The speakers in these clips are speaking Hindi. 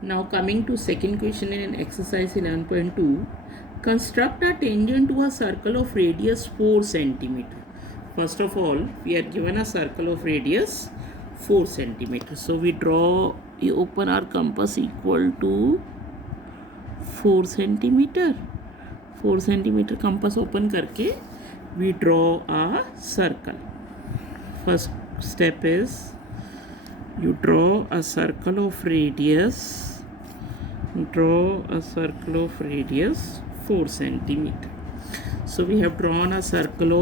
Now coming to second question in exercise 11.2, construct a tangent to a circle of radius 4 centimeter. First of all, we are given a circle of radius 4 centimeter. So we open our compass equal to 4 centimeter. 4 centimeter compass open करके we draw a circle. First step is you draw a circle of radius. Draw a circle of radius 4 centimeter. So we have drawn a circle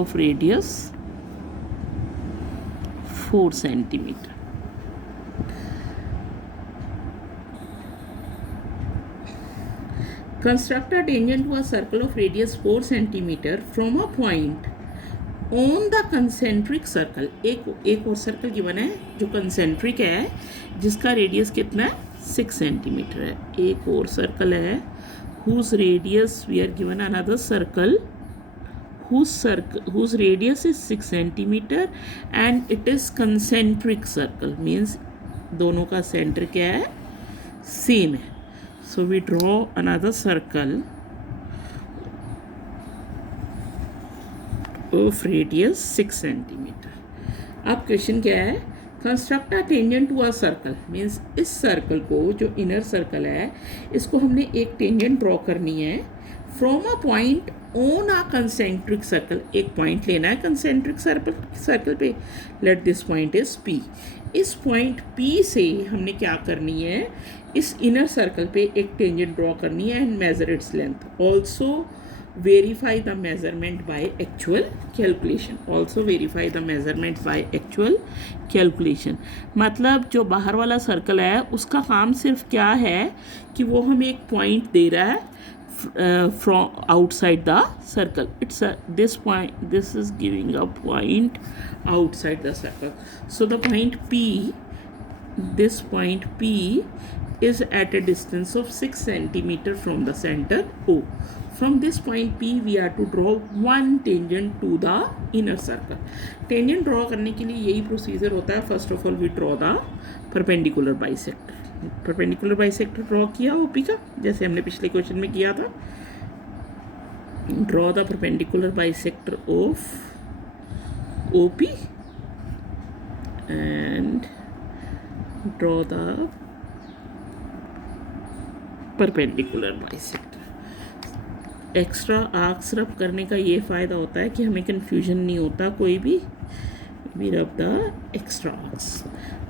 of radius 4 centimeter. Construct a tangent to a circle of radius 4 centimeter from a point on the concentric circle. एक और सर्कल गिवन है जो कंसेंट्रिक है, जिसका रेडियस कितना है 6 सेंटीमीटर है. एक और सर्कल है whose radius we are given another circle whose radius is 6 centimeter and it is concentric circle, means दोनों का सेंटर क्या है, सेम है. So we draw another circle of radius 6 centimeter. अब क्वेश्चन क्या है, construct a tangent to a circle, means इस सर्कल को, जो इनर सर्कल है, इसको हमने एक टेंजेंट ड्रॉ करनी है from a point on a concentric circle. एक पॉइंट लेना है कंसेंट्रिक सर्कल पे. Let this point is P. इस पॉइंट P से हमने क्या करनी है, इस इनर सर्कल पे एक टेंजेंट ड्रॉ करनी है and measure its length. Also verify the measurement by actual calculation. Also verify the measurement by actual calculation. मतलब जो बाहर वाला सर्कल है उसका काम सिर्फ क्या है कि वो हमें एक पॉइंट दे रहा है from outside the circle. It's this point, this is giving a point outside the circle. So the point P, this point P is at a distance of 6 centimeter from the center O. From this point P we are to draw one tangent to the inner circle. Tangent draw करने के लिए यही प्रोसीजर होता है. First of all we draw the perpendicular bisector. Perpendicular bisector draw किया ओपी का, जैसे हमने पिछले क्वेश्चन में किया था. Draw the perpendicular bisector of OP and draw the perpendicular bisector. Extra arcs rub करने का ये फ़ायदा होता है कि हमें कन्फ्यूजन नहीं होता कोई भी. We rub the extra arcs.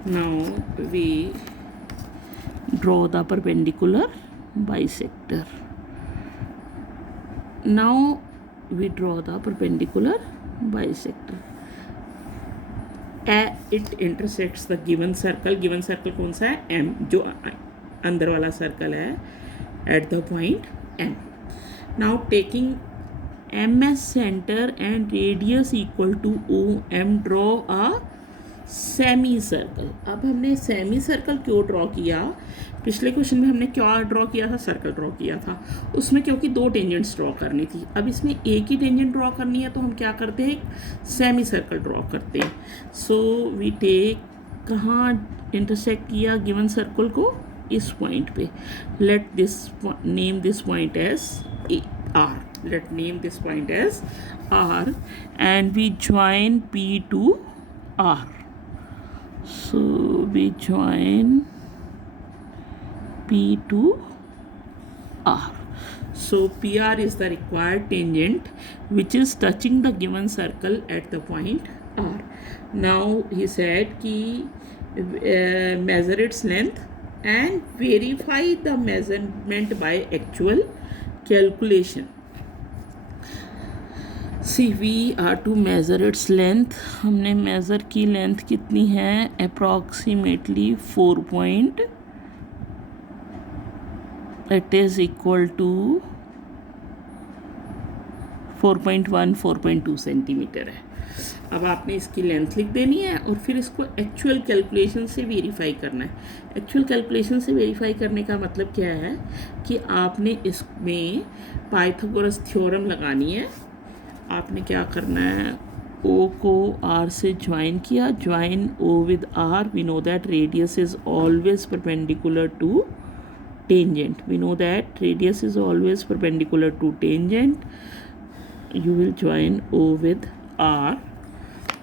Now we draw the perpendicular bisector. Now we draw the perpendicular bisector. It intersects the given circle. Given circle कौन सा है, M, जो अंदर वाला सर्कल है, at the point M. Now taking M as center and radius equal to OM, draw a semicircle. अब हमने सेमी सर्कल क्यों ड्रॉ किया, पिछले क्वेश्चन में हमने क्या ड्रॉ किया था, सर्कल ड्रॉ किया था. उसमें क्योंकि दो टेंजेंट्स ड्रॉ करनी थी. अब इसमें एक ही टेंजेंट ड्रॉ करनी है तो हम क्या करते हैं, सेमी सर्कल ड्रॉ करते हैं. सो वी टेक, कहाँ इंटरसेक्ट किया गिवन सर्कल को, इस पॉइंट पे. Let this name this point as R. Let's name this point as R and we join P to R. So we join P to R. So PR is the required tangent which is touching the given circle at the point R. Now he said कि measure its length and verify the measurement by actual calculation. See, we are to measure its length. हमने मेज़र की लेंथ कितनी है, approximately 4 point, it is equal to 4.1 4.2 centimetre है. अब आपने इसकी लेंथ लिख देनी है और फिर इसको एक्चुअल कैलकुलेशन से वेरीफाई करना है. एक्चुअल कैलकुलेशन से वेरीफाई करने का मतलब क्या है कि आपने इसमें पाइथागोरस थ्योरम लगानी है. आपने क्या करना है, ओ को आर से ज्वाइन किया, join O with R, we know that radius is always perpendicular to tangent. We know that radius is always perpendicular to tangent. You will join O with R.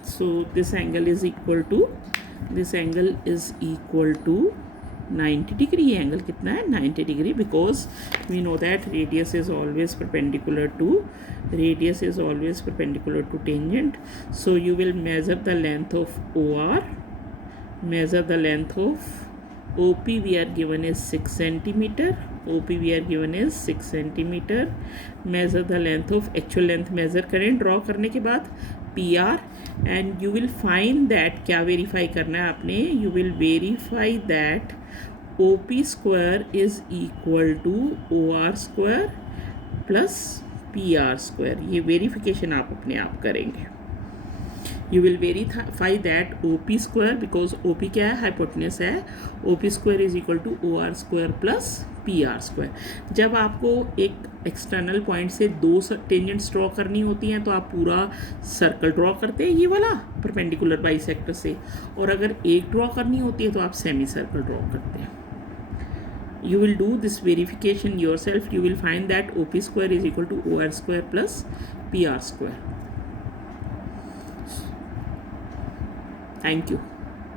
So this angle is equal to 90 degree. ये angle कितना है? 90 degree, because we know that radius is always perpendicular to tangent. So you will measure the length of OR, measure the length of OP we are given is 6 centimeter. Measure the length of actual length measure करें ड्रॉ करने के बाद PR, and you will find that क्या वेरीफाई करना है आपने? You will verify that OP square is equal to OR square plus PR square. ये वेरिफिकेशन आप अपने आप करेंगे. You will verify that OP square, because OP क्या है? हाइपोटेनस है. OP square is equal to OR square plus PR square. जब आपको एक एक्सटर्नल पॉइंट से दो टेंजेंट्स ड्रॉ करनी होती हैं तो आप पूरा सर्कल ड्रॉ करते हैं, ये वाला परपेंडिकुलर बाइसेक्टर से, और अगर एक ड्रॉ करनी होती है तो आप सेमी सर्कल ड्रॉ करते हैं. You will do this verification yourself. You will find that OP square is equal to OR square plus PR square. Thank you.